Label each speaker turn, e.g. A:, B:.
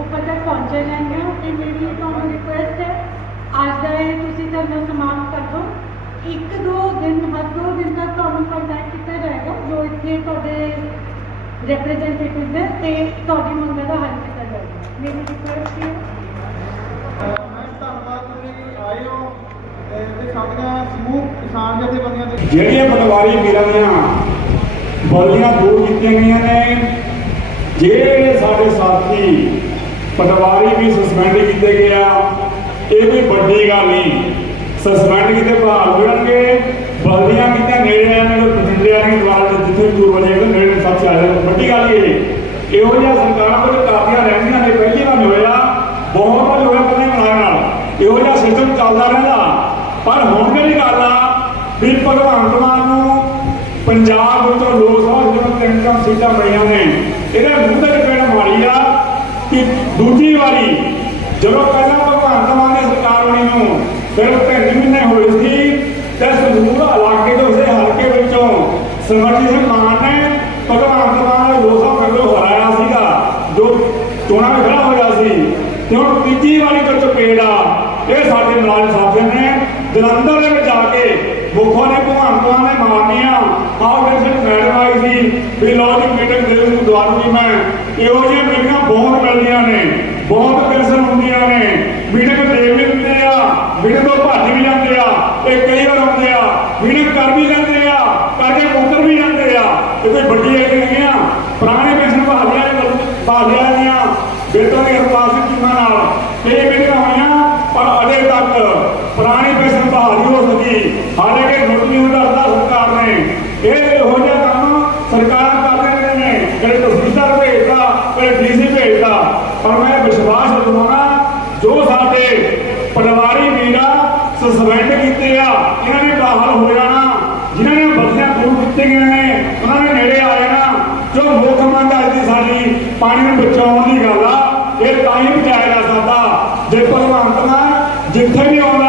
A: ਉੱਪਰ ਤੱਕ ਪਹੁੰਚੇ ਜਾਣਗੇ ਤੇ ਮੇਰੀ ਤੁਹਾਨੂੰ ਰਿਕੁਐਸਟ ਹੈ ਅੱਜ ਦਾ ਇਹ ਤੁਸੀਂ ਧਰਨਾ ਸਮਾਪਤ ਕਰ ਦਿਓ। ਇੱਕ ਦੋ ਦਿਨ ਹਰ ਦੋ ਦਿਨ ਤੱਕ ਤੁਹਾਨੂੰ ਕੰਟੈਕਟ ਕੀਤਾ ਜਾਏਗਾ ਜੋ ਇੱਥੇ ਤੁਹਾਡੇ ਰਿਪਰੈਜ਼ੈਂਟੇਟਿਵ ਨੇ ਤੇ ਤੁਹਾਡੀ ਮੰਗਾਂ ਦਾ ਹੱਲ ਕੀਤਾ ਜਾਏਗਾ। ਮੇਰੀ ਰਿਕੁਐਸਟ ਹੈ।
B: ਜਿਹੜੀਆਂ ਪਟਵਾਰੀ ਵੀਰਾਂ ਦੀਆਂ ਬੋਲੀਆਂ ਦੂਰ ਕੀਤੀਆਂ ਗਈਆਂ ਨੇ ਜਿਹੜੇ ਸਾਡੇ ਪਟਵਾਰੀ ਵੀ ਸਸਪੈਂਡ ਕੀਤੇ ਗਏ ਆ। ਇਹ ਕੋਈ ਵੱਡੀ ਗੱਲ ਨਹੀਂ। ਸਸਪੈਂਡ ਕੀਤੇ ਬਹਾਲ ਹੋ ਜਾਣਗੇ ਬਲਦੀਆਂ ਕੀਤੀਆਂ, ਨੇੜੇ ਆਣੇ ਕੋਈ ਬਠਿੰਡੇ ਆਣੇ ਦੁਆਰਾ ਜਿੱਥੇ ਵੀ ਦੂਰ ਵਜੇ ਤੇ ਨੇੜੇ ਸੱਚ ਆ ਜਾਏ ਵੱਡੀ ਗੱਲ ਇਹ ਇਹੋ ਜਿਹਾ ਸਰਕਾਰਾਂ ਕੋਲ ਕਾਫੀਆਂ ਰਹਿੰਦੀਆਂ ਨੇ, ਪਹਿਲੀ ਵਾਰ ਨਹੀਂ ਹੋਇਆ, ਬਹੁਤ ਵਾਰ ਹੋਇਆ ਪਹਿਲੇ ਬਣਾਇਆ ਨਾਲ। ਇਹੋ ਜਿਹਾ ਸਿਸਟਮ ਚੱਲਦਾ ਰਹਿੰਦਾ। ਪਰ ਹੁਣ ਮੇਰੀ ਗੱਲ ਆ ਵੀ ਭਗਵੰਤ ਮਾਨ ਨੂੰ ਪੰਜਾਬ ਵਿੱਚੋਂ ਲੋਕ ਸਭਾ ਜਦੋਂ ਤਿੰਨ ਕੰਮ ਸੀਟਾਂ ਬਣੀਆਂ ਨੇ। ਇਹਦੇ ਮੂੰਹ ਤੇ ਕਿਹੜਾ ਮਾਰੀ ਆ। ਕਿ ਦੂਜੀ ਵਾਰੀ, ਜਦੋਂ ਪਹਿਲਾਂ ਭਗਵੰਤ ਮਾਨ ਦੀ ਸਰਕਾਰ ਬਣੀ ਨੂੰ ਫਿਰ ਤਿੰਨ ਮਹੀਨੇ ਹੋਏ ਸੀ, ਤੇ ਸੰਗਰੂਰ ਇਲਾਕੇ ਦੇ ਉਸੇ ਹਲਕੇ ਵਿੱਚੋਂ ਸਿਮਰਜੀਤ ਸਿੰਘ ਮਾਨ ਨੇ ਭਗਵੰਤ ਮਾਨ ਨੂੰ ਲੋਕ ਸਭਾ ਹਰਾਇਆ ਸੀਗਾ, ਜੋ ਚੋਣਾਂ ਵਿੱਚ ਖੜਾ ਹੋਇਆ ਸੀ। ਤੇ ਹੁਣ ਤੀਜੀ ਵਾਰੀ ਜੋ ਚਪੇੜ ਆ, ਇਹ ਸਾਡੇ ਨਾਲ ਸਾਥੀ ਨੇ ਜਲੰਧਰ ਦੇ ਵਿੱਚ ਜਾ ਕੇ ਮੁੱਖੋਂ ਨੇ, ਭਗਵੰਤਾਂ ਨੇ ਮਾਰਨੀਆਂ। ਆਹ ਫਿਰ ਸਿੰਘ ਮੈਡਮ ਆਈ ਸੀ, ਵੀ ਲੋ ਜੀ ਮੀਟਿੰਗ ਦੇ ਨੂੰ ਦੁਆਰੂ ਜੀ ਮੈਂ। ਇਹੋ ਜਿਹੀਆਂ ਮੀਟਿੰਗਾਂ ਬਹੁਤ ਮਿਲਦੀਆਂ ਨੇ, ਬਹੁਤ ਪੈਨਸ਼ਨ ਹੁੰਦੀਆਂ ਨੇ। ਮੀਟਿੰਗ ਦੇ ਵੀ ਦਿੰਦੇ ਆ, ਮੀਟਿੰਗ ਤੋਂ ਭੱਜ ਵੀ ਜਾਂਦੇ ਆ ਇਹ ਕਈ ਵਾਰ ਆਉਂਦੇ ਆ, ਮੀਟਿੰਗ ਕਰ ਵੀ ਲੈਂਦੇ ਆ, ਕਰਕੇ ਉਤਰ ਵੀ ਜਾਂਦੇ ਆ। ਇਹ ਕੋਈ ਵੱਡੀ ਗੱਲ ਨਹੀਂ ਆ ਪੁਰਾਣੇ ਪੈਸੇ ਬਹਾਲੀਆਂ ਬਹਾਲੀਆਂ ਦੀਆਂ ਬੇਟਾਂ ਦੀ ਅਰਦਾਸ ਕੀਮਾ ਨਾਲ ਕਈ ਮੀਟਿੰਗਾਂ ਹੋਈਆਂ, ਪਰ ਅਜੇ ਤੱਕ ਪੁਰਾਣੀ ਪੈਨਸ਼ਨ ਬਹਾਲੀ ਹੋ ਸਕੀ। ਹਾਲੇ ਕਿ ਨੋਟ ਨਹੀਂ ਸਰਕਾਰ ਨੇ। ਇਹ ਇਹੋ ਜਿਹਾ ਕੰਮ ਸਰਕਾਰ ਕਰ ਰਹੀਆਂ ਨੇ ਜਿਹੜੇ ਤਹਿਸੀਲਦਾਰ ਭੇਜਦਾ ਜਿਹੜੇ ਡੀਸੀ ਭੇਜਦਾ ਪਰ ਮੈਂ ਵਿਸ਼ਵਾਸ ਦਿਵਾਉਣਾ, ਜੋ ਸਾਡੇ ਪਟਵਾਰੀ ਵੀਰਾ ਸਸਪੈਂਡ ਕੀਤੇ ਆ ਇਹਨਾਂ ਨੇ ਬਾਹਰ ਹੋ ਜਾਣਾ ਜਿਨ੍ਹਾਂ ਨੇ ਬਦਲੀਆਂ ਦੂਰ ਕੀਤੇ ਗਏ ਨੇ, ਉਹਨਾਂ ਨੇ ਨੇੜੇ ਆ ਜਾਣਾ ਜੋ ਮੁੱਖ ਮੰਗ ਅੱਜ ਦੀ ਸਾਡੀ ਪਾਣੀ ਨੂੰ ਬਚਾਉਣ ਦੀ ਗੱਲ ਆ, ਇਹ ਤਾਂ ਹੀ ਬਚਾਇਆ ਜਾ ਸਕਦਾ, ਜੇ ਭਗਵੰਤ ਮਾਨ ਜਿੱਥੇ ਵੀ ਆਉਂਦਾ